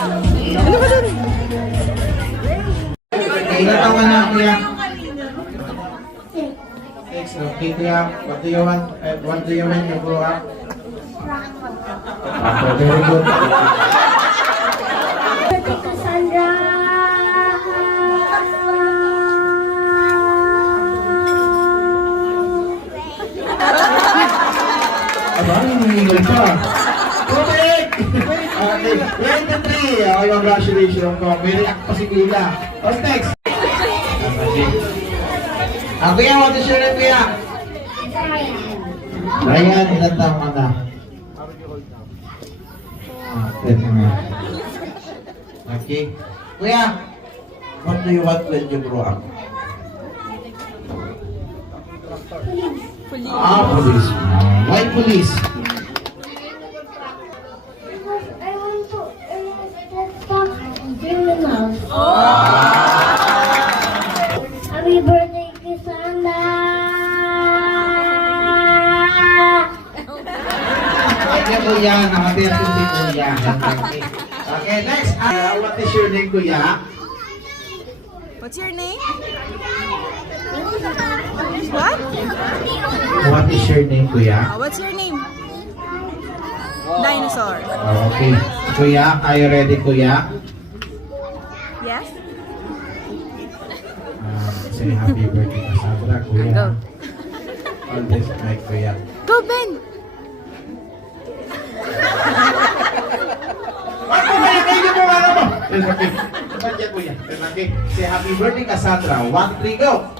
Ano ba dun? Ilan taon ka na, kuya? Next, okay, kuya. What do you want? What do you when you grow up? Very good. Tita Sandra. Aba, hinihingal pa. Correct! Okay, 23. Okay, congratulations ko. May react pa si kuya. What's next? Kuya, what is your name, kuya? Ryan, ilan taong ka na? 10 na. Okay. Kuya, what do you want when you grow up? Police. Why police? I want to stop criminals. Happy birthday, Kisanda! Okay, kuya. Nakapirtin si kuya. Okay, next. What is your name, kuya? What's your name? What? What is your name, kuya? What's your name? Dinosaur. Okay. Kuya, are you ready, kuya? Yes? Say happy birthday ka Sandra, kuya. Go. On this night, kuya. Go, Ben! Ano ba yung kayo mo? Ano mo? Okay. Ba't yan, kuya? Okay. Say happy birthday ka Sandra. 1, 3, go!